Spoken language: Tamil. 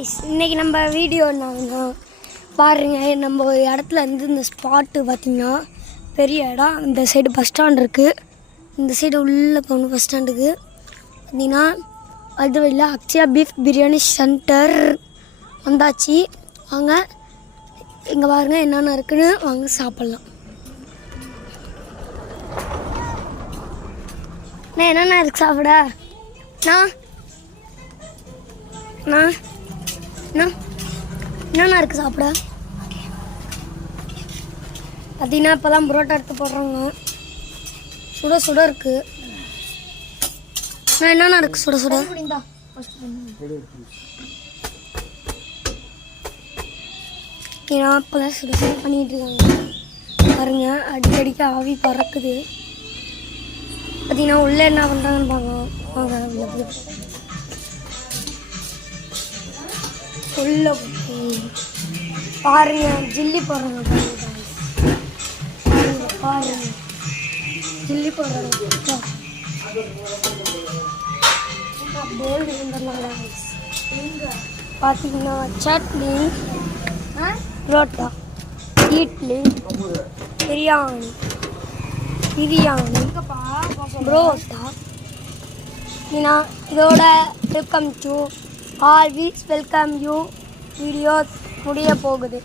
இன்றைக்கி நம்ம வீடியோ என்னன்னா பாருங்கள், நம்ம ஒரு இடத்துல இருந்து இந்த ஸ்பாட்டு பார்த்திங்கன்னா பெரிய இடம். இந்த சைடு பஸ் ஸ்டாண்ட் இருக்குது, இந்த சைடு உள்ளே போகணும் பஸ் ஸ்டாண்டுக்கு. பார்த்திங்கன்னா அது இல்லை, அக்ஷயா பீஃப் பிரியாணி சென்டர் வந்தாச்சு. வாங்க இங்கே பாருங்கள் என்னென்ன இருக்குன்னு, வாங்க சாப்பிட்லாம். நான் என்னென்ன இருக்குது சாப்பிட? என்னென்ன இருக்குது சாப்பிட? பார்த்தீங்கன்னா இப்போ தான் புரோட்டா எடுத்து போடுறாங்க. சுட சுட இருக்குது. நான் என்னென்ன இருக்குது சுட சுட? ஏன்னா இப்போ தான் சுட சுட பண்ணிகிட்டு இருக்காங்க பாருங்க. அடிக்கடிக்கு ஆவி பறக்குது. பார்த்தீங்கன்னா உள்ளே என்ன பண்ணுறாங்கன்னு பாருங்க. உள்ள பாருங்க, ஜில்லி போடுறாங்க. பாருங்க ஜில்லி போடுறாங்க. பார்த்தீங்கன்னா சட்னி, புரோட்டா, இட்லி, பிரியாணி, புரோட்டா. இதோட welcome to always welcome you videos முடிய போகுது.